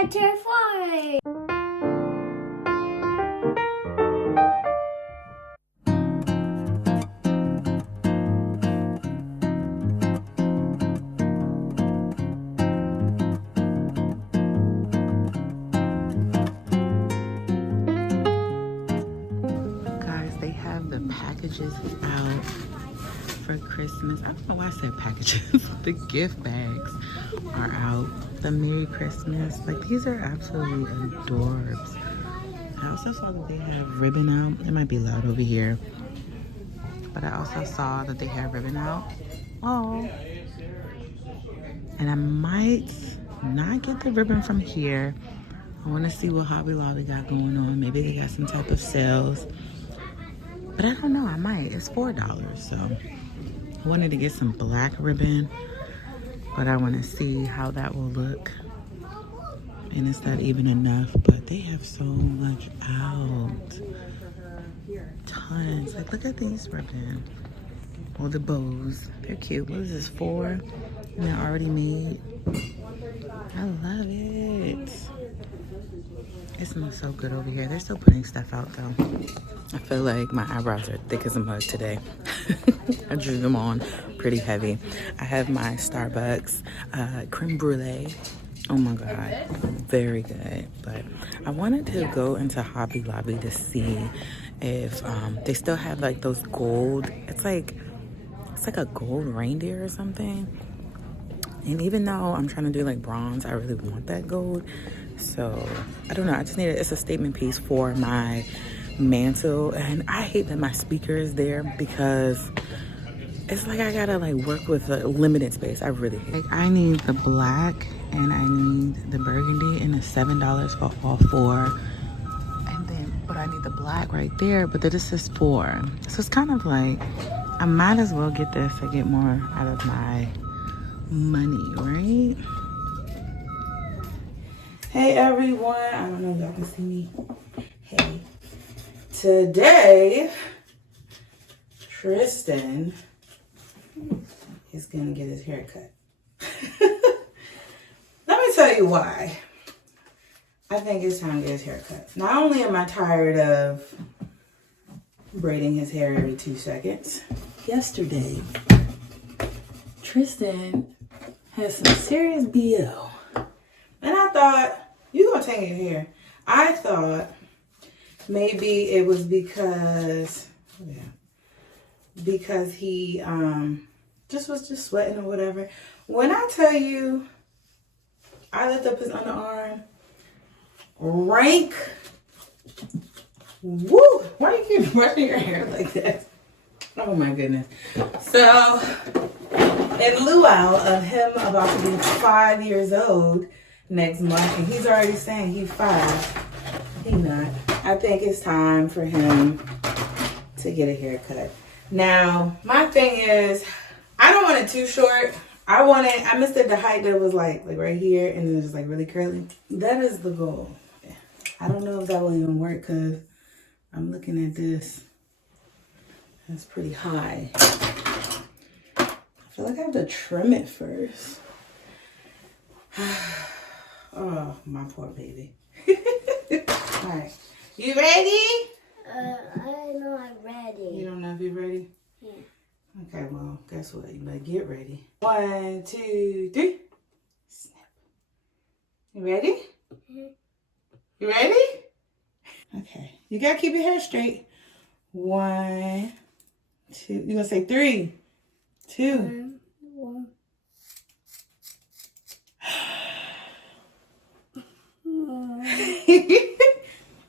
I terrified. Guys, they have the packages out for Christmas. I don't know why I said packages. The gift bags are out. The Merry Christmas. Like, these are absolutely adorbs. I also saw that they have ribbon out. It might be loud over here. But I also saw that they have ribbon out. Oh. And I might not get the ribbon from here. I want to see what Hobby Lobby got going on. Maybe they got some type of sales. But I don't know. I might. It's $4. So I wanted to get some black ribbon. But I want to see how that will look. And it's not even enough. But they have so much out. Tons. Like, look at these ribbon. Well, the bows. They're cute. What is this for? And they're already made. I love it. It smells so good over here. They're still putting stuff out though. I feel like my eyebrows are thick as a mug today. I drew them on pretty heavy. I have my Starbucks creme brulee. Oh my God, very good. But I wanted to go into Hobby Lobby to see if they still have like those gold. It's like a gold reindeer or something. And even though I'm trying to do like bronze, I really want that gold. So I don't know. I just need it's a statement piece for my mantle. And I hate that my speaker is there because it's like I gotta like work with a limited space. I really hate. Like, I need the black and I need the burgundy, and it's $7 for all four. And then, but I need the black right there. But this is $4. So it's kind of like I might as well get this to get more out of my money, right? Hey everyone, I don't know if y'all can see me. Hey, today Tristan is gonna get his hair cut. Let me tell you why. I think it's time to get his hair cut. Not only am I tired of braiding his hair every 2 seconds, yesterday Tristan had some serious BO. And I thought, you gonna take your hair. I thought maybe it was because he just was sweating or whatever. When I tell you, I lift up his underarm, rank. Woo! Why do you keep brushing your hair like that? Oh my goodness. So, in luau of him about to be 5 years old next month, and he's already saying he's 5. He's not. I think it's time for him to get a haircut. Now, my thing is, I don't want it too short. I missed it the height that was like right here, and then it's just like really curly. That is the goal. I don't know if that will even work because I'm looking at this. That's pretty high. I feel like I have to trim it first. Oh, my poor baby. All right. You ready? I know I'm ready. You don't know if you're ready? Yeah. Okay, well, guess what? You better get ready. 1, 2, 3. Snap. You ready? Mm-hmm. You ready? Okay. You gotta keep your hair straight. 1, 2. You're gonna say 3, 2. 1.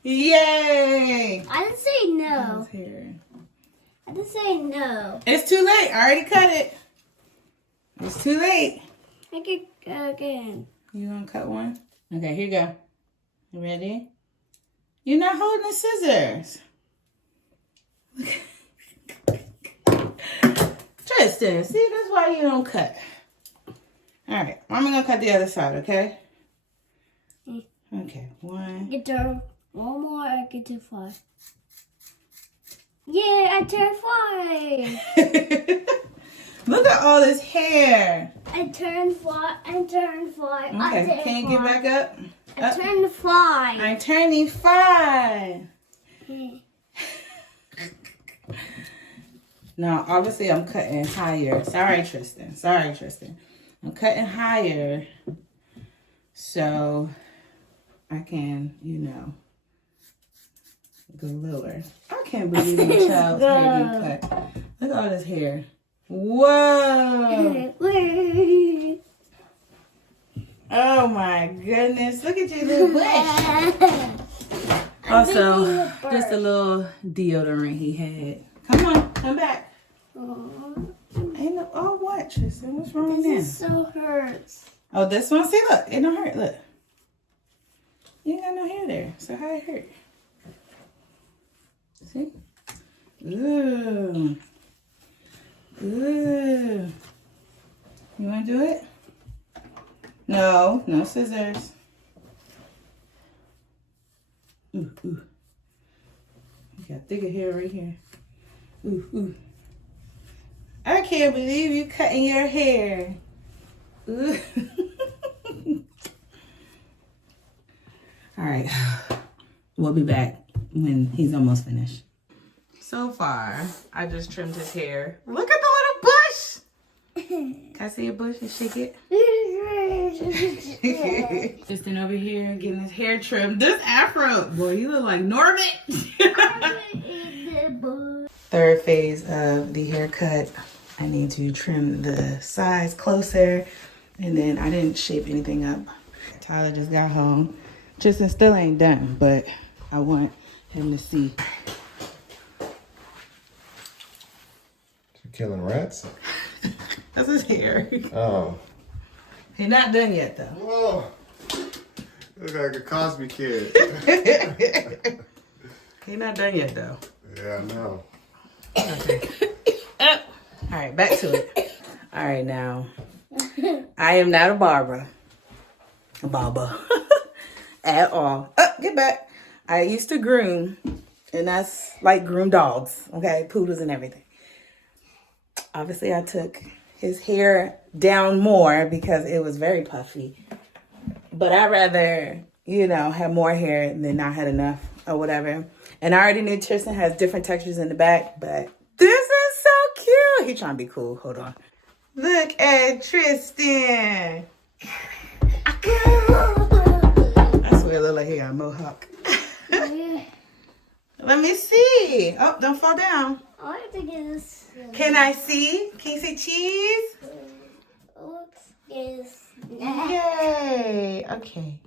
Yay! I didn't say no. Here. I didn't say no. It's too late. I already cut it. It's too late. I could go again. You gonna cut one? Okay, here you go. You ready? You're not holding the scissors. Tristan, see, that's why you don't cut. All right, I'm gonna cut the other side, okay? Okay, 1. Get to one more. I get to 5. Yeah, I turned 5. Look at all this hair. I turned 5. I turned 5. Okay, can you get back up? I turned 5. I'm turning 5. Now, obviously, I'm cutting higher. Sorry, Tristan. Sorry, Tristan. I'm cutting higher so I can, you know, go lower. I can't believe my child's hair get cut. Look at all this hair. Whoa. Oh, my goodness. Look at your little bush. Also, just a little deodorant he had. Come on, come back. Ain't no, oh, what, Tristan? What's wrong with This so hurts. Oh, this one? See, look, it don't hurt. Look. You ain't got no hair there. So how it hurt? See? Ooh. Ooh. You want to do it? No, no scissors. Ooh, ooh. You got thicker hair right here. Ooh, ooh. I can't believe you cutting your hair. Ooh. All right. We'll be back when he's almost finished. So far, I just trimmed his hair. Look at the little bush. Can I see your bush and shake it? Tristan over here getting his hair trimmed. This afro, boy, you look like Norbit. Third phase of the haircut. I need to trim the sides closer. And then I didn't shape anything up. Tyler just got home. Tristan still ain't done, but I want him to see. Killing rats? That's his hair. Oh. He's not done yet, though. Whoa. Look like a Cosby kid. He's not done yet, though. Yeah, I know. Okay. All right, back to it. All right, now. I am not a barber. At all. Get back. I used to groom, and that's like groom dogs, okay? Poodles and everything. Obviously, I took his hair down more because it was very puffy. But I'd rather, you know, have more hair than not had enough or whatever. And I already knew Tristan has different textures in the back, but this is so cute. He trying to be cool. Hold on. Look at Tristan. I swear it look like he got a mohawk. Let me see. Oh, don't fall down. I have to get this. Can I see? Can you see cheese? Oops. Yes. Yay. Okay.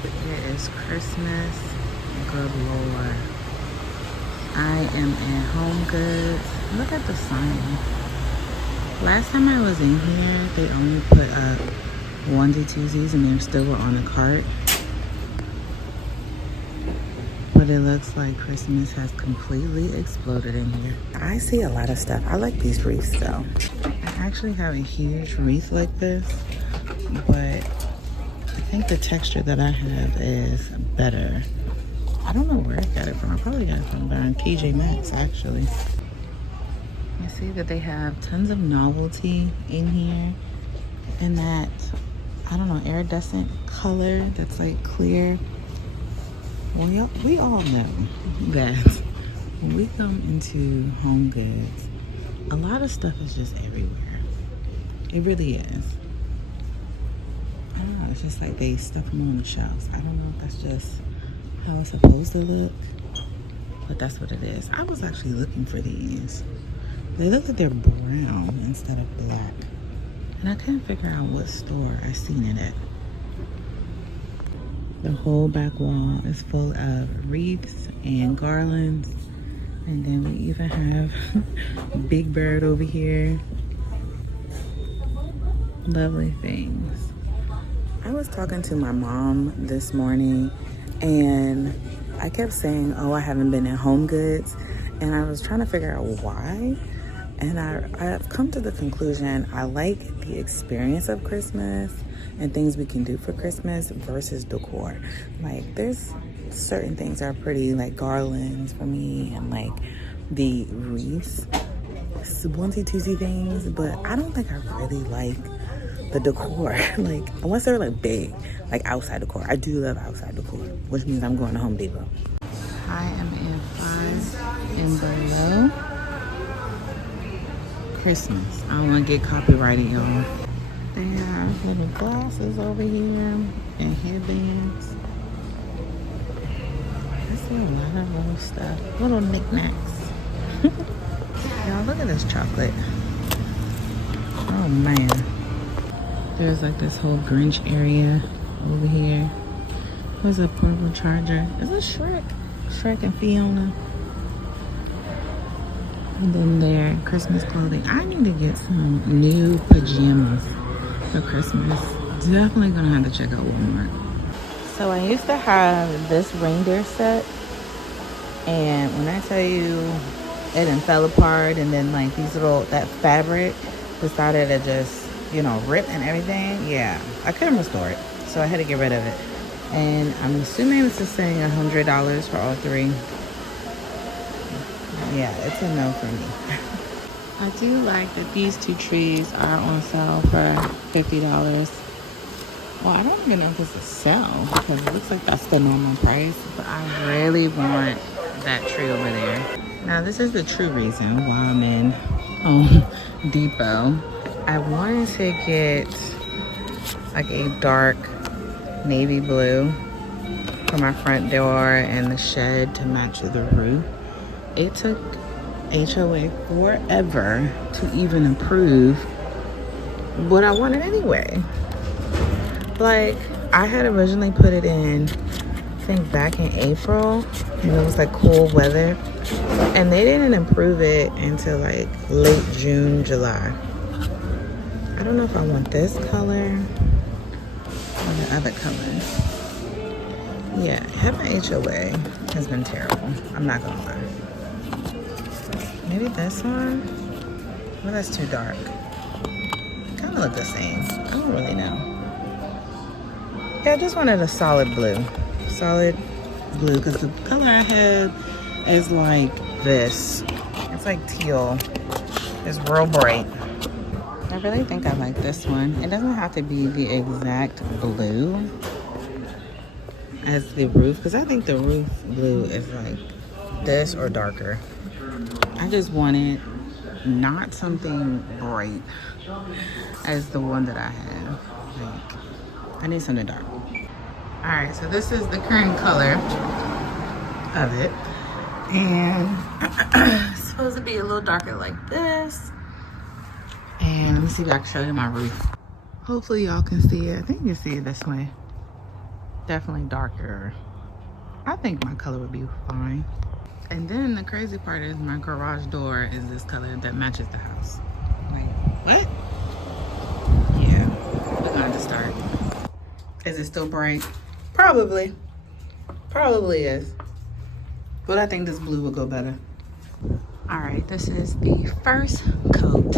It is Christmas galore. I am at Home Goods. Look at the sign. Last time I was in here, they only put up onesie twosies and they still were on a cart. But it looks like Christmas has completely exploded in here. I see a lot of stuff. I like these wreaths though. I actually have a huge wreath like this, but I think the texture that I have is better. I don't know where I got it from. I probably got it from darn TJ Maxx, actually. You see that they have tons of novelty in here. And that, I don't know, iridescent color that's like clear. Well, we all know that when we come into Home Goods, a lot of stuff is just everywhere. It really is. I don't know, it's just like they stuff them on the shelves. I don't know if that's just how it's supposed to look, but that's what it is. I was actually looking for these. They look like they're brown instead of black. And I couldn't figure out what store I seen it at. The whole back wall is full of wreaths and garlands. And then we even have Big Bird over here. Lovely things. I was talking to my mom this morning and I kept saying, oh, I haven't been in Home Goods. And I was trying to figure out why. And I've come to the conclusion I like the experience of Christmas and things we can do for Christmas versus decor. Like there's certain things that are pretty, like garlands for me and like the wreaths, onesie twosie things, but I don't think I really like the decor. Like unless they're like big, like outside decor. I do love outside decor, which means I'm going to Home Depot. I am in 5 and Below Christmas. I don't want to get copyrighted, y'all. They have little glasses over here and headbands. I see a lot of little stuff, little knickknacks. Y'all, look at this chocolate. Oh man. There's like this whole Grinch area over here. There's a portable charger. Is it Shrek? Shrek and Fiona. And then their Christmas clothing. I need to get some new pajamas for Christmas. Definitely gonna have to check out Walmart. So I used to have this reindeer set, and when I tell you it done fell apart, and then like these little, that fabric decided to just, you know, rip and everything. Yeah, I couldn't restore it, so I had to get rid of it. And I'm assuming it's just saying $100 for all 3. Yeah, it's a no for me. I do like that these 2 trees are on sale for $50. Well, I don't even know if it's a sale because it looks like that's the normal price, but I really want that tree over there. Now, this is the true reason why I'm in Home Depot. I wanted to get like a dark navy blue for my front door and the shed to match the roof. It took HOA forever to even approve what I wanted anyway. Like, I had originally put it in, I think back in April, and it was like cool weather, and they didn't approve it until like late June, July. I don't know if I want this color or the other color. Yeah, having HOA has been terrible. I'm not gonna lie. Maybe this one? Well, that's too dark. Kind of look the same. I don't really know. Yeah, I just wanted a solid blue. Solid blue, because the color I had is like this. It's like teal. It's real bright. I really think I like this one. It doesn't have to be the exact blue as the roof, because I think the roof blue is like this or darker. I just wanted not something bright as the one that I have. Like, I need something dark. All right, so this is the current color of it, and it's supposed to be a little darker like this. And let me see if I can show you my roof. Hopefully y'all can see it. I think you can see it this way. Definitely darker. I think my color would be fine. And then the crazy part is my garage door is this color that matches the house. Like, what? Yeah, we're going to start. Is it still bright? Probably. Probably is. But I think this blue will go better. All right, this is the first coat.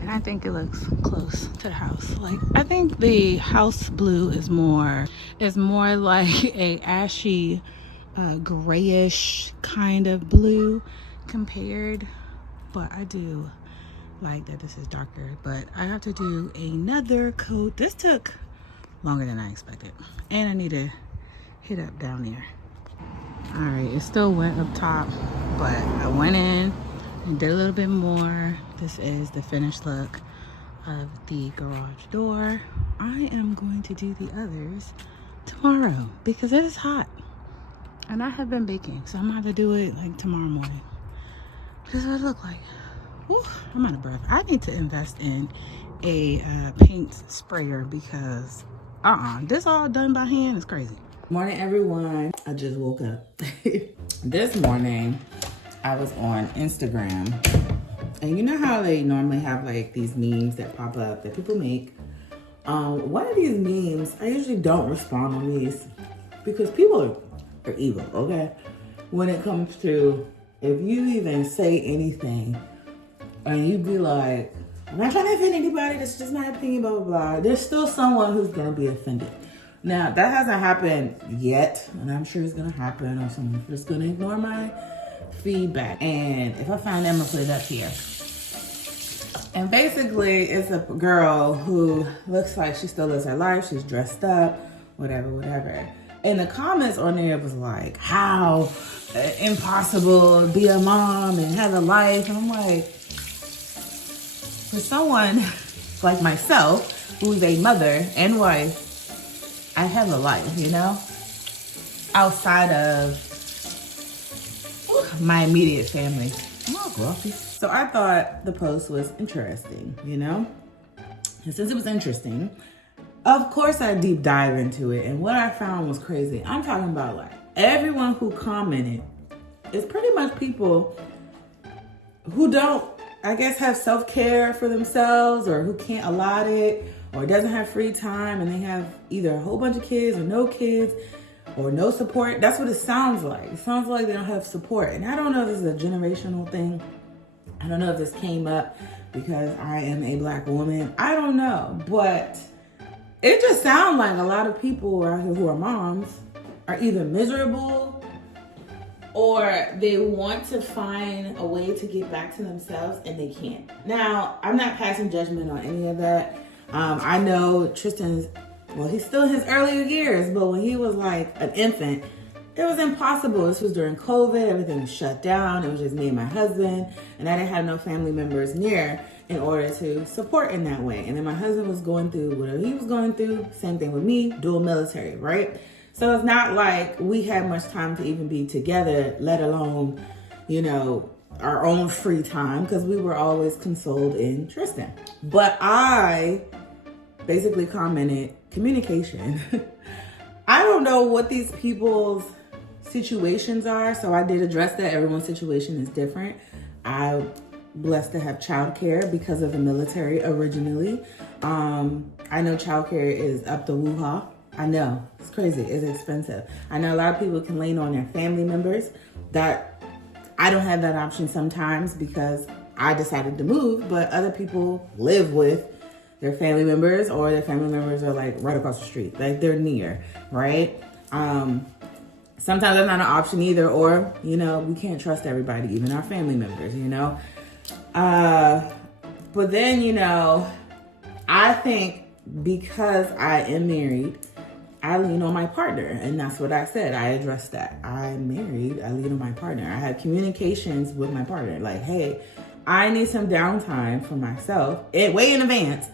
And I think it looks close to the house. Like, I think the house blue is more like a ashy, grayish kind of blue compared, but I do like that this is darker. But I have to do another coat. This took longer than I expected, and I need to hit up down there. All right, it's still wet up top, but I went in and did a little bit more. This is the finished look of the garage door. I am going to do the others tomorrow because it is hot. And I have been baking, so I'm gonna have to do it like tomorrow morning. This is what it look like. Whew, I'm out of breath. I need to invest in a paint sprayer because this all done by hand is crazy. Morning, everyone. I just woke up. This morning, I was on Instagram, and you know how they normally have like these memes that pop up that people make. One of these memes, I usually don't respond on these because people are evil, okay? When it comes to, if you even say anything and you be like, I'm not trying to offend anybody, that's just my opinion, blah, blah, blah. There's still someone who's gonna be offended. Now, that hasn't happened yet, and I'm sure it's gonna happen, or someone's just gonna ignore my feedback. And if I find them, I'll put it up here. And basically, it's a girl who looks like she still lives her life. She's dressed up, whatever, whatever. And the comments on there was like, how impossible to be a mom and have a life. And I'm like, for someone like myself, who's a mother and wife, I have a life, you know, outside of my immediate family. I'm all grumpy. So I thought the post was interesting, you know? And since it was interesting, of course I deep dive into it. And what I found was crazy. I'm talking about like everyone who commented is pretty much people who don't, I guess, have self-care for themselves, or who can't allot it, or doesn't have free time, and they have either a whole bunch of kids or no kids or no support. That's what it sounds like. It sounds like they don't have support. And I don't know if this is a generational thing. I don't know if this came up because I am a Black woman. I don't know. But it just sounds like a lot of people out here who are moms are either miserable or they want to find a way to get back to themselves and they can't. Now, I'm not passing judgment on any of that. I know Tristan's, well, he's still in his earlier years, but when he was like an infant, it was impossible. This was during COVID. Everything was shut down. It was just me and my husband, and I didn't have no family members near in order to support in that way. And then my husband was going through whatever he was going through. Same thing with me, dual military, right? So it's not like we had much time to even be together, let alone, you know, our own free time, because we were always consoled in Tristan. But I basically commented, communication. I don't know what these people's situations are, so I did address that. Everyone's situation is different. I'm blessed to have childcare because of the military originally. I know childcare is up the woo-ha. I know, it's crazy, it's expensive. I know a lot of people can lean on their family members. That I don't have that option sometimes because I decided to move, but other people live with their family members, or their family members are like right across the street, like they're near, right? Sometimes that's not an option either, or, you know, we can't trust everybody, even our family members, you know? But then, you know, I think because I am married, I lean on my partner, and that's what I said. I addressed that. I'm married, I lean on my partner. I have communications with my partner, like, hey, I need some downtime for myself, way in advance.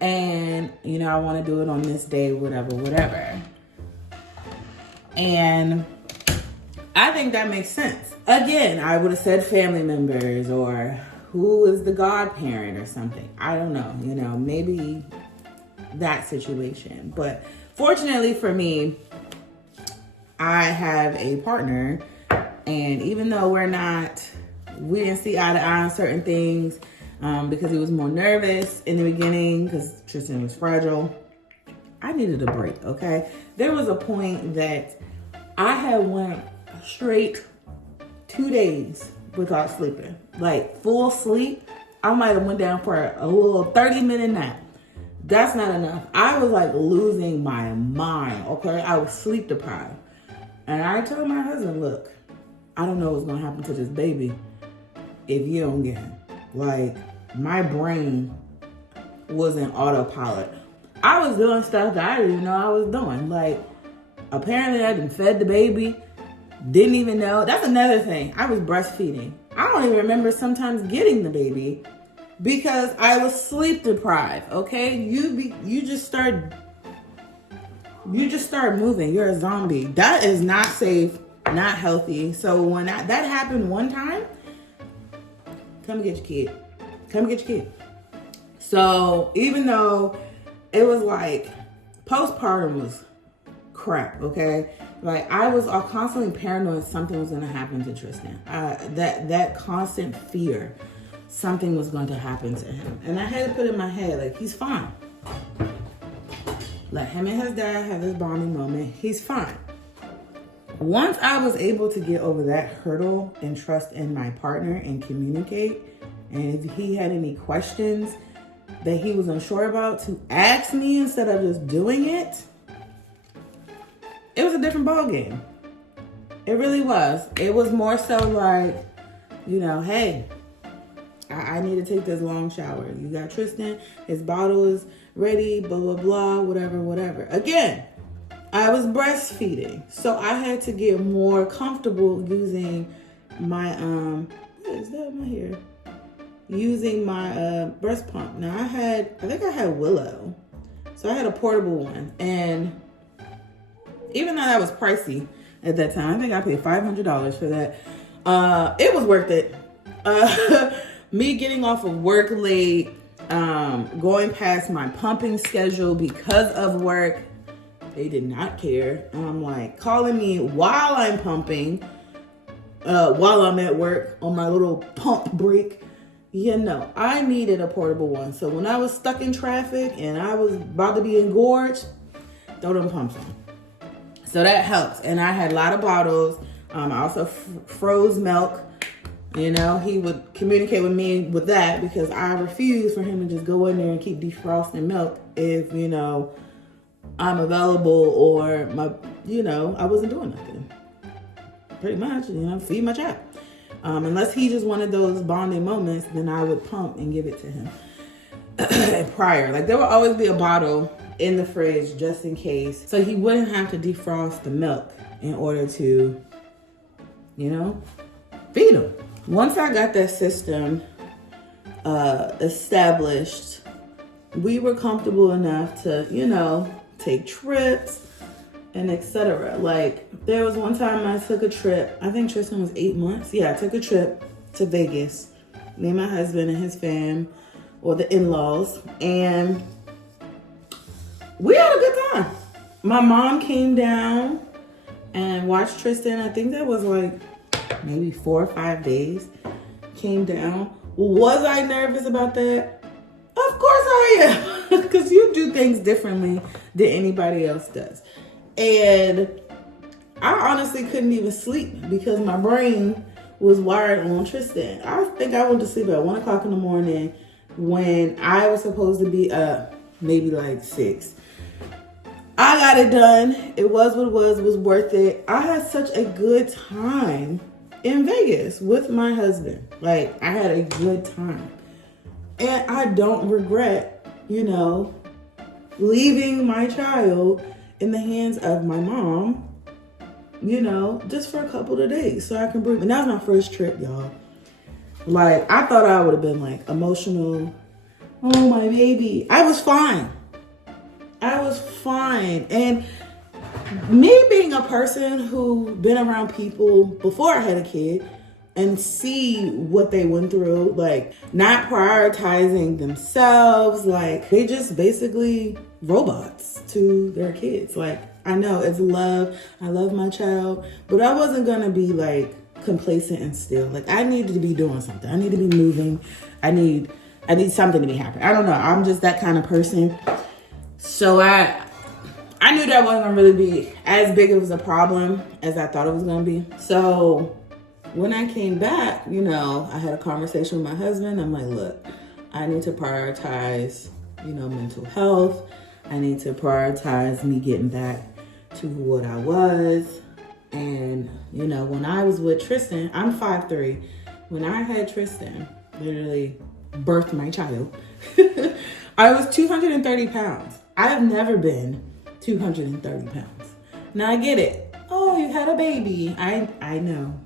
And, you know, I want to do it on this day, whatever, whatever. And I think that makes sense. Again, I would have said family members, or who is the godparent or something. I don't know, you know, maybe that situation. But fortunately for me, I have a partner, and even though we didn't see eye to eye on certain things, because he was more nervous in the beginning because Tristan was fragile, I needed a break, okay? There was a point that I had went straight 2 days without sleeping. Like full sleep. I might have went down for a little 30-minute nap. That's not enough. I was like losing my mind, okay? I was sleep deprived. And I told my husband, look, I don't know what's gonna happen to this baby if you don't get him. Like, my brain was in autopilot. I was doing stuff that I didn't even know I was doing. Like, apparently I didn't fed the baby, didn't even know. That's another thing. I was breastfeeding. I don't even remember sometimes getting the baby because I was sleep deprived, okay? You just start moving. You're a zombie. That is not safe, not healthy. So when that happened one time, come get your kid. Come get your kid. So even though it was like postpartum was crap, okay? Like, I was all constantly paranoid something was going to happen to Tristan. That constant fear, something was going to happen to him. And I had to put in my head, like, he's fine. Let him and his dad have this bonding moment. He's fine. Once I was able to get over that hurdle and trust in my partner and communicate, and if he had any questions that he was unsure about, to ask me instead of just doing it, it was a different ball game. It really was. It was more so like, you know, hey, I need to take this long shower. You got Tristan, his bottle is ready, blah, blah, blah, whatever. Again, I was breastfeeding, so I had to get more comfortable using my, what is that in my hair? Using my breast pump. Now I think I had Willow. So I had a portable one. And even though that was pricey at that time, I think I paid $500 for that. It was worth it. Me getting off of work late, going past my pumping schedule because of work, they did not care. Like calling me while I'm pumping, while I'm at work on my little pump break. You know, I needed a portable one. So when I was stuck in traffic and I was about to be engorged, throw them pumps on. So that helps. And I had a lot of bottles. I also froze milk. You know, he would communicate with me with that because I refuse for him to just go in there and keep defrosting milk if, you know, I'm available or I wasn't doing nothing. Pretty much, feed my child. Unless he just wanted those bonding moments, then I would pump and give it to him. Prior, like there would always be a bottle in the fridge just in case, so he wouldn't have to defrost the milk in order to, feed him. Once I got that system established, we were comfortable enough to, take trips and etc. Like there was one time I took a trip. I think Tristan was 8 months. Yeah, I took a trip to Vegas. Me and my husband and his fam, or the in-laws, and we had a good time. My mom came down and watched Tristan. I think that was like maybe 4 or 5 days. Came down. Was I nervous about that? Of course I am, because you do things differently than anybody else does. And I honestly couldn't even sleep because my brain was wired on Tristan. I think I went to sleep at 1 o'clock in the morning when I was supposed to be up maybe like 6. I got it done. It was what it was. It was worth it. I had such a good time in Vegas with my husband. Like, I had a good time. And I don't regret, leaving my child in the hands of my mom, just for a couple of days so I can breathe. And that was my first trip, y'all. Like, I thought I would have been like emotional. Oh, my baby. I was fine. And me being a person who been around people before I had a kid and see what they went through, like not prioritizing themselves, like they just basically robots to their kids. Like, I know it's love. I love my child, but I wasn't going to be like complacent and still. Like, I needed to be doing something. I need to be moving. I need something to be happening. I don't know. I'm just that kind of person. So I knew that wasn't going to really be as big of a problem as I thought it was going to be. So when I came back, I had a conversation with my husband. I'm like, look, I need to prioritize, mental health. I need to prioritize me getting back to what I was. And, when I was with Tristan, I'm 5'3". When I had Tristan, literally birthed my child, I was 230 pounds. I have never been 230 pounds. Now I get it. Oh, you had a baby. I know.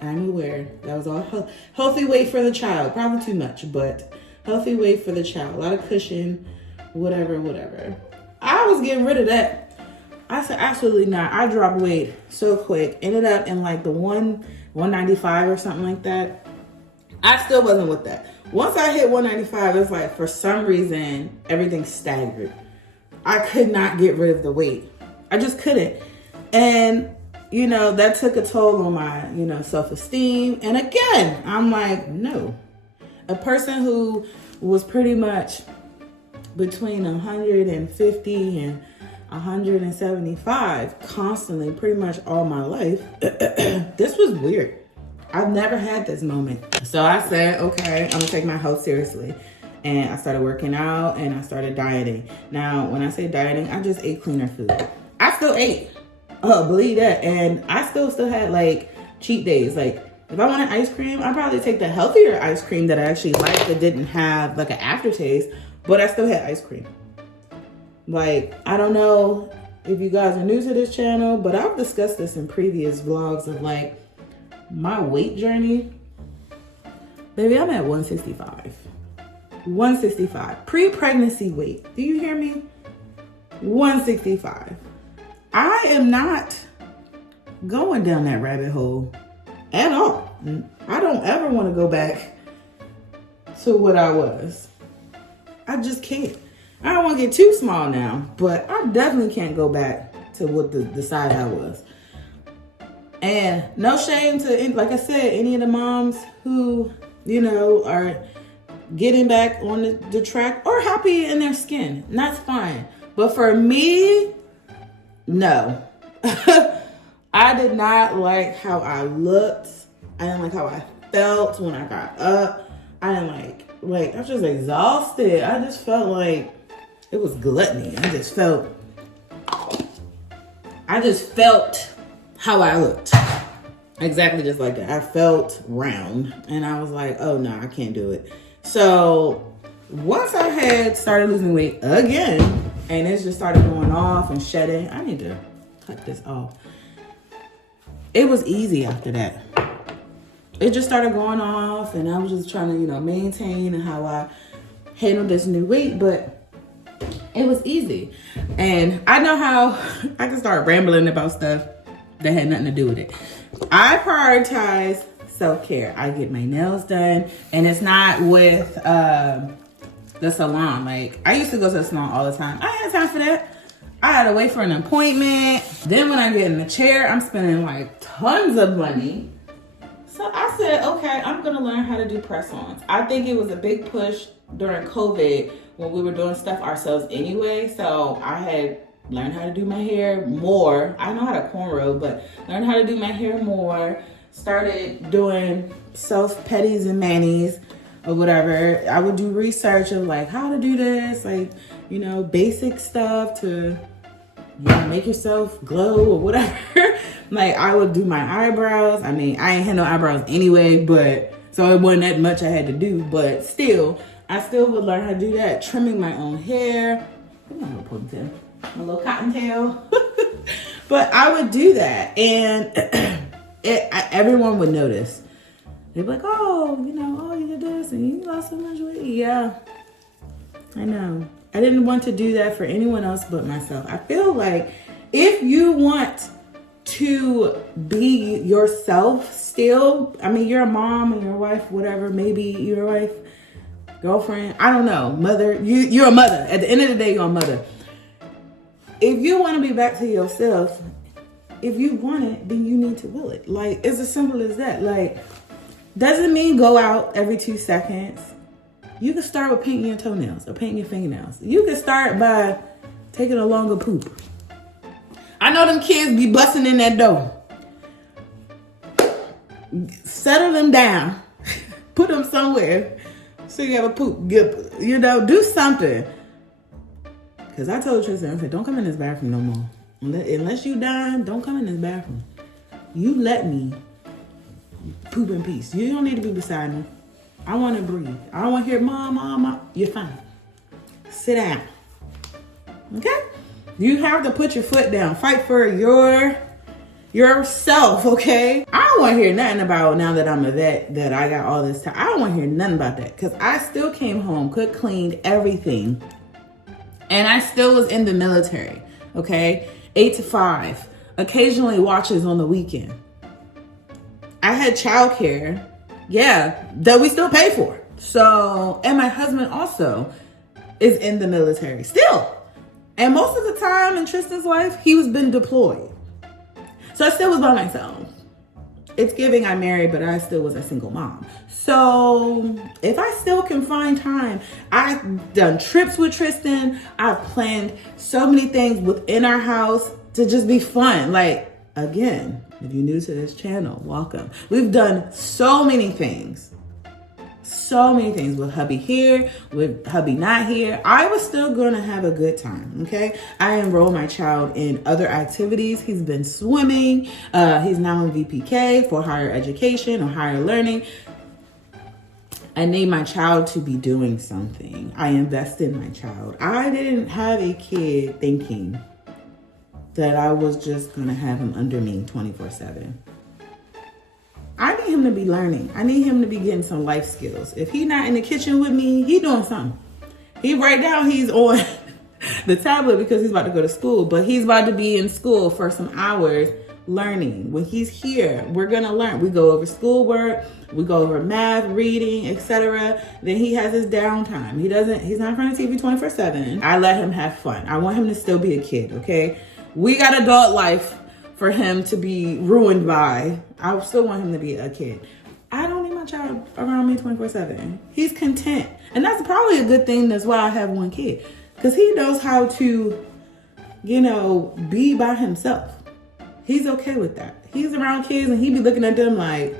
I'm aware. That was all healthy weight for the child. Probably too much, but healthy weight for the child. A lot of cushion, whatever. I was getting rid of that. I said, absolutely not. I dropped weight so quick. Ended up in like the 195 or something like that. I still wasn't with that. Once I hit 195, it's like for some reason, everything staggered. I could not get rid of the weight. I just couldn't. And, you know, that took a toll on my, you know, self-esteem. And again, I'm like, no. A person who was pretty much between 150 and 175 constantly, pretty much all my life, this was weird. I've never had this moment. So I said, okay, I'm gonna take my health seriously. And I started working out and I started dieting. Now, when I say dieting, I just ate cleaner food. I still ate. Oh, believe that. And I still had like cheat days. Like if I wanted ice cream, I'd probably take the healthier ice cream that I actually liked that didn't have like an aftertaste, but I still had ice cream. Like, I don't know if you guys are new to this channel, but I've discussed this in previous vlogs of like my weight journey. Baby, I'm at 165. 165. Pre-pregnancy weight. Do you hear me? 165. I am not going down that rabbit hole at all. I don't ever want to go back to what I was. I just can't. I don't want to get too small now, but I definitely can't go back to what the size I was. And no shame to, like I said, any of the moms who, you know, are getting back on the track or happy in their skin. And that's fine. But for me, no. I did not like how I looked. I didn't like how I felt when I got up. I didn't like I was just exhausted. I just felt like it was gluttony. I just felt how I looked. Exactly just like that. I felt round and I was like, oh no, I can't do it. So once I had started losing weight again and it just started going off and shedding, I need to cut this off. It was easy after that. It just started going off and I was just trying to, you know, maintain how I handled this new weight, but it was easy. And I know how I can start rambling about stuff that had nothing to do with it. I prioritize self-care. I get my nails done and it's not with the salon. Like I used to go to the salon all the time. I had time for that. I had to wait for an appointment. Then when I get in the chair, I'm spending like tons of money. So I said, okay, I'm gonna learn how to do press-ons. I think it was a big push during COVID when we were doing stuff ourselves anyway. So I had learned how to do my hair more. I know how to cornrow, but learned how to do my hair more. Started doing self-petties and manis or whatever. I would do research of like how to do this, like, you know, basic stuff to, you know, make yourself glow or whatever. Like I would do my eyebrows. I mean, I ain't had no eyebrows anyway, but so it wasn't that much I had to do, but still, I still would learn how to do that. Trimming my own hair. My little ponytail. My little cottontail. But I would do that and everyone would notice. They'd be like, oh, you know, oh, you did this and you lost so much weight. Yeah, I know. I didn't want to do that for anyone else but myself. I feel like if you want to be yourself still, I mean, you're a mom and your wife, whatever, maybe your wife, girlfriend, I don't know, mother, you're a mother. At the end of the day, you're a mother. If you want to be back to yourself, if you want it, then you need to will it. Like, it's as simple as that. Like, doesn't mean go out every 2 seconds. You can start with painting your toenails or painting your fingernails. You can start by taking a longer poop. I know them kids be busting in that door. Settle them down. Put them somewhere so you have a poop. You know, do something. Because I told Tristan, I said, don't come in this bathroom no more. Unless you done, don't come in this bathroom. You let me poop in peace. You don't need to be beside me. I want to breathe. I don't want to hear mom, mom, mom. You're fine. Sit down. Okay? You have to put your foot down. Fight for yourself, okay? I don't want to hear nothing about now that I'm a vet, that I got all this time. I don't want to hear nothing about that because I still came home, cooked, cleaned, everything. And I still was in the military, okay? 8 to 5. Occasionally watches on the weekend. I had childcare, yeah, that we still pay for. So, and my husband also is in the military still. And most of the time in Tristan's life, he was been deployed. So I still was by myself. It's giving I married, but I still was a single mom. So if I still can find time, I've done trips with Tristan. I've planned so many things within our house to just be fun. Like, again, if you're new to this channel, welcome. We've done so many things. So many things with hubby here, with hubby not here. I was still going to have a good time, okay? I enrolled my child in other activities. He's been swimming. He's now in VPK for higher education or higher learning. I need my child to be doing something. I invest in my child. I didn't have a kid thinking that I was just going to have him under me 24/7. I need him to be learning. I need him to be getting some life skills. If he's not in the kitchen with me, he doing something. Right now he's on the tablet because he's about to go to school, but he's about to be in school for some hours learning. When he's here, we're going to learn. We go over schoolwork, we go over math, reading, etc. Then he has his downtime. He's not in front of TV 24/7. I let him have fun. I want him to still be a kid, okay? We got adult life for him to be ruined by. I still want him to be a kid. I don't need my child around me 24/7. He's content. And that's probably a good thing. That's why I have one kid. Because he knows how to, be by himself. He's okay with that. He's around kids and he be looking at them like,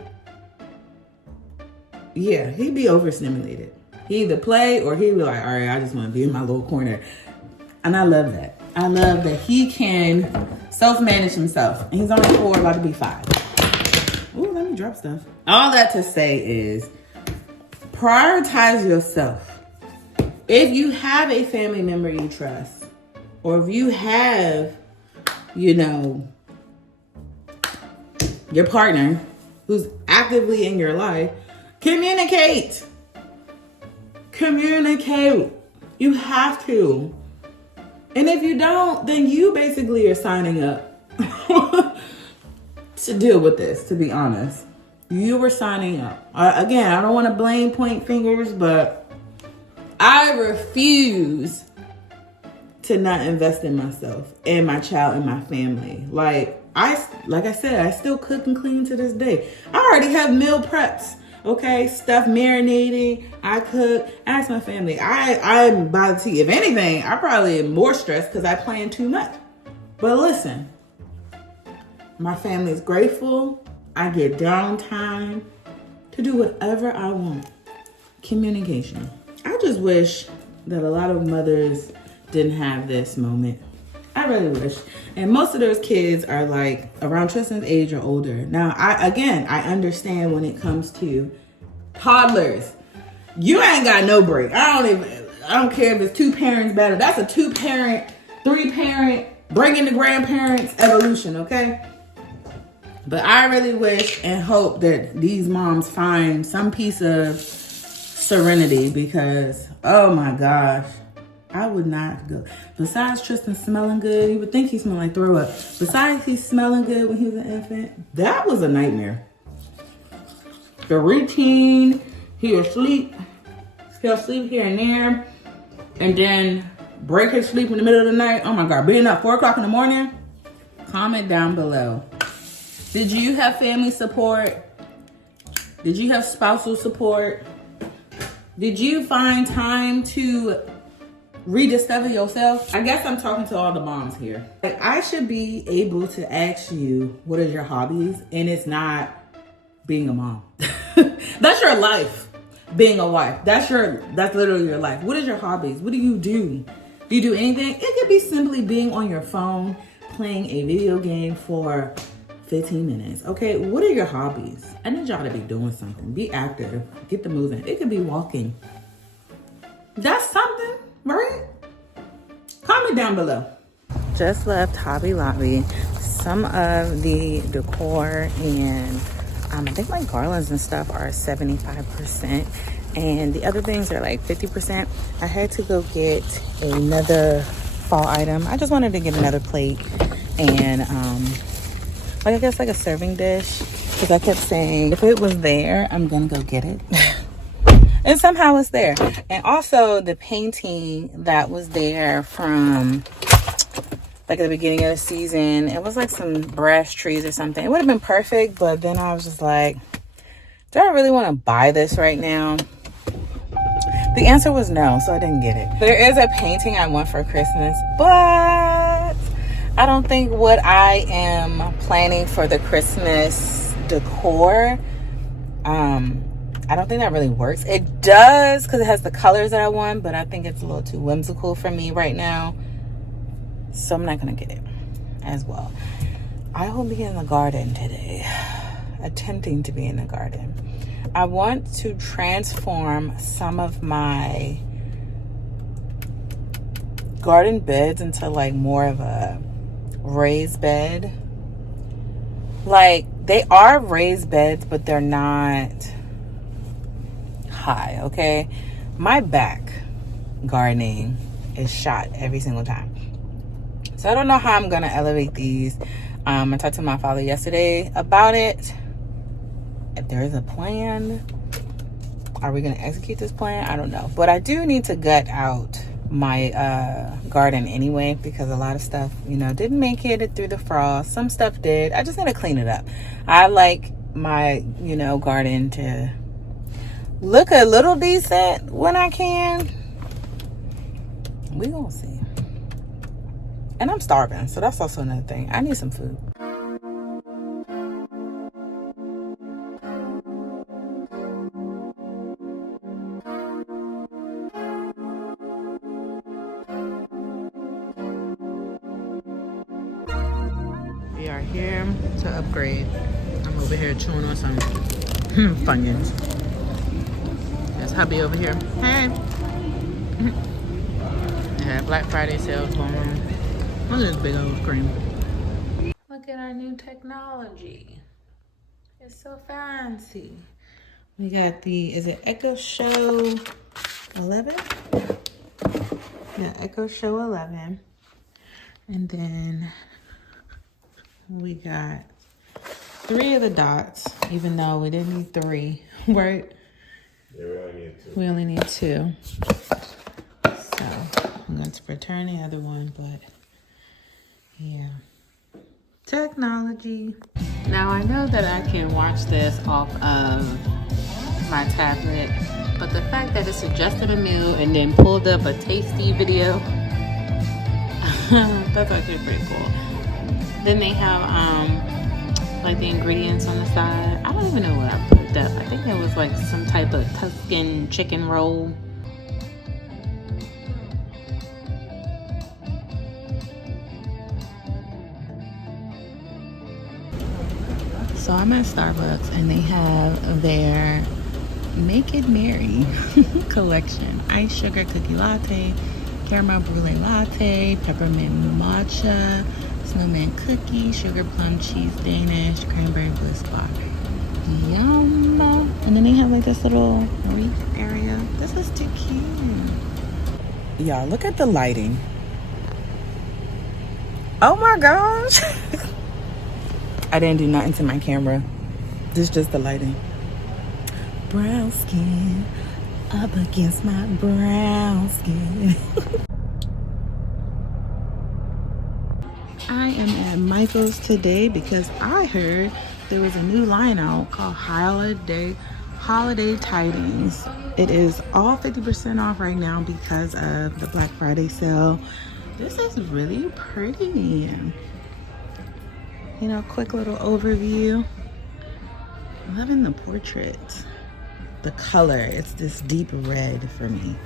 yeah, he be overstimulated. He either play or he be like, all right, I just want to be in my little corner. And I love that. I love that he can self-manage himself. And he's only 4, about to be 5. Ooh, let me drop stuff. All that to say is prioritize yourself. If you have a family member you trust, or if you have, your partner who's actively in your life, communicate. Communicate. You have to. And if you don't, then you basically are signing up to deal with this, to be honest. You were signing up. Again, I don't want to point fingers, but I refuse to not invest in myself and my child and my family. Like I said, I still cook and clean to this day. I already have meal preps. Okay, stuff marinating. I cook. Ask my family. I'm by the tea. If anything, I probably am more stressed because I plan too much. But listen, my family's grateful. I get downtime to do whatever I want. Communication. I just wish that a lot of mothers didn't have this moment. I really wish. And most of those kids are like around Tristan's age or older. Now, I understand when it comes to toddlers. You ain't got no break. I don't care if it's 2 parents better. That's a 2-parent, 3-parent, bringing the grandparents evolution, okay? But I really wish and hope that these moms find some piece of serenity because, oh my gosh, I would not go. Besides Tristan smelling good, you would think he smelled like throw up. Besides he smelling good when he was an infant, that was a nightmare. The routine, he'll sleep here and there, and then break his sleep in the middle of the night. Oh my God, being up 4 o'clock in the morning. Comment down below. Did you have family support? Did you have spousal support? Did you find time to rediscover yourself? I guess I'm talking to all the moms here. Like, I should be able to ask you, what are your hobbies? And it's not being a mom. That's your life. Being a wife. That's literally your life. What is your hobbies? What do you do? Do you do anything? It could be simply being on your phone, playing a video game for 15 minutes. Okay, what are your hobbies? I need y'all to be doing something. Be active. Get the moving. It could be walking. That's something, right? Comment down below. Just left Hobby Lobby. Some of the decor and I think like garlands and stuff are 75%. And the other things are like 50%. I had to go get another fall item. I just wanted to get another plate and I guess like a serving dish, because I kept saying if it was there, I'm gonna go get it. And somehow it's there. And also the painting that was there from like at the beginning of the season. It was like some brass trees or something. It would have been perfect, but then I was just like, do I really want to buy this right now? The answer was no, so I didn't get it. There is a painting I want for Christmas, but I don't think what I am planning for the Christmas decor, I don't think that really works. It does because it has the colors that I want, but I think it's a little too whimsical for me right now. So I'm not going to get it as well. I will be in the garden today, attempting to be in the garden. I want to transform some of my garden beds into like more of a raised bed. Like they are raised beds, but they're not high, okay? My back gardening is shot every single time. So I don't know how I'm gonna elevate these. I talked to my father yesterday about it. If there is a plan, are we gonna execute this plan? I don't know. But I do need to gut out my garden anyway, because a lot of stuff, you know, didn't make it through the frost. Some stuff did. I just need to clean it up. I like my, you know, garden to look a little decent when I can. We gonna see. And I'm starving, so that's also another thing. I need some food. We are here to upgrade. I'm over here chewing on some Funyuns. There's hubby over here. Hey. They have Black Friday sales going on. Look at this big old screen. Look at our new technology. It's so fancy. We got the, is it Echo Show 11? Yeah, Echo Show 11. And then we got 3 of the dots, even though we didn't need 3, right? Yeah, we only need 2. We only need 2. So I'm going to return the other one, but yeah. Technology. Now I know that I can watch this off of my tablet, but the fact that it suggested a meal and then pulled up a tasty video, that's actually pretty cool. Then they have like the ingredients on the side. I don't even know what I picked up. I think it was like some type of Tuscan chicken roll. So I'm at Starbucks and they have their Make It Merry collection. Ice sugar cookie latte, caramel brulee latte, peppermint matcha, snowman cookie, sugar plum cheese Danish, cranberry bliss bar. Yum. And then they have like this little wreath area. This is too cute. Y'all, look at the lighting. Oh my gosh. I didn't do nothing to my camera. This is just the lighting. Brown skin up against my brown skin. I am at Michael's today because I heard there was a new line out called Holiday Tidings. It is all 50% off right now because of the Black Friday sale. This is really pretty. You know, quick little overview. Loving the portrait. The color, it's this deep red for me.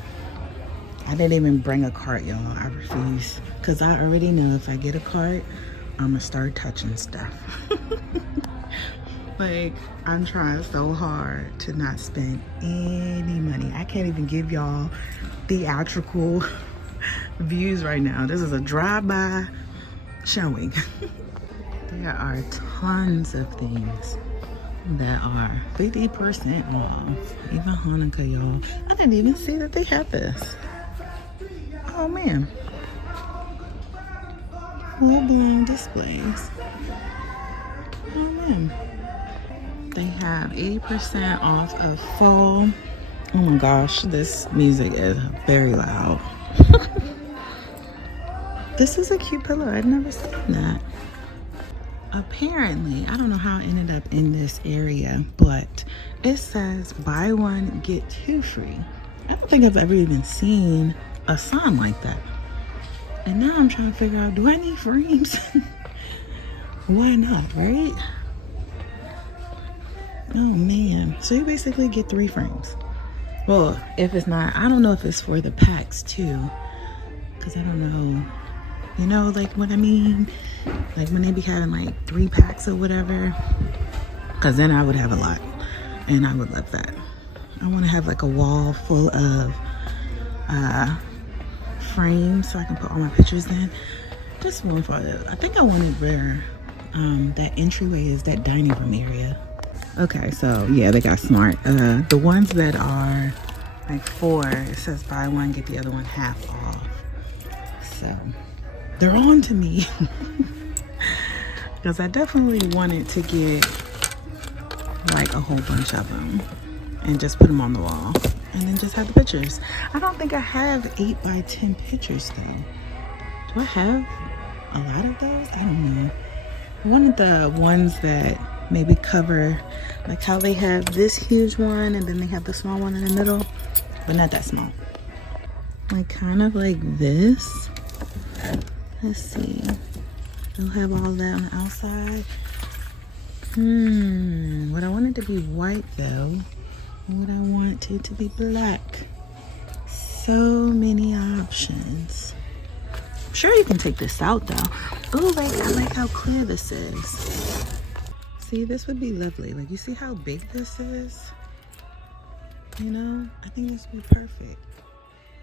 I didn't even bring a cart, y'all. I refuse. Because I already know if I get a cart, I'm going to start touching stuff. Like, I'm trying so hard to not spend any money. I can't even give y'all theatrical views right now. This is a drive-by showing. There are tons of things that are 50% off. Even Hanukkah, y'all. I didn't even see that they had this. Oh man. Full-blown displays. Oh man. They have 80% off of fall. Oh my gosh, this music is very loud. This is a cute pillow. I'd never seen that. Apparently, I don't know how I ended up in this area, but it says buy one, get two free. I don't think I've ever even seen a sign like that. And now I'm trying to figure out, do I need frames? Why not, right? Oh man. So you basically get 3 frames. Well, if it's not, I don't know if it's for the packs too. Because I don't know. You know, like what I mean? Like when they be having like 3 packs or whatever. Because then I would have a lot. And I would love that. I want to have like a wall full of frames so I can put all my pictures in. Just one for it. I think I wanted where that entryway is, that dining room area. Okay, so yeah, they got smart. The ones that are like 4, it says buy one, get the other one half off. So they're on to me. Because I definitely wanted to get like a whole bunch of them and just put them on the wall and then just have the pictures. I don't think I have 8 by 10 pictures though. Do I have a lot of those? I don't know. One of the ones that maybe cover, like how they have this huge one and then they have the small one in the middle, but not that small. Like kind of like this. Let's see. They'll have all that on the outside. What I want it to be white though. What I want it to be black. So many options. I'm sure you can take this out though. Oh, like I like how clear this is. See, this would be lovely. Like you see how big this is? You know, I think this would be perfect.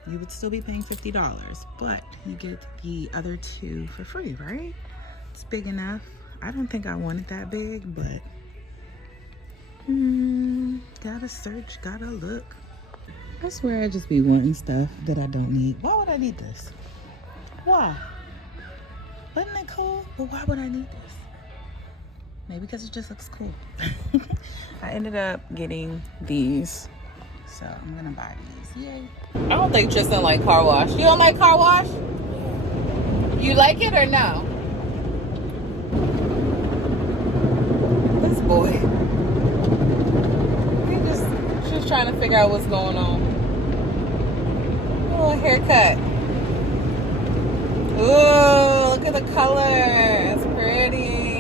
You would still be paying $50, but you get the other 2 for free, right? It's big enough. I don't think I want it that big, but gotta search, gotta look. I swear I just be wanting stuff that I don't need. Why would I need this? Why? Wasn't it cool? But why would I need this? Maybe because it just looks cool. I ended up getting these, so I'm gonna buy these. Yay. I don't think Tristan like car wash. You don't like car wash? You like it or no? This boy. She's trying to figure out what's going on. Oh, haircut. Ooh, look at the color. It's pretty.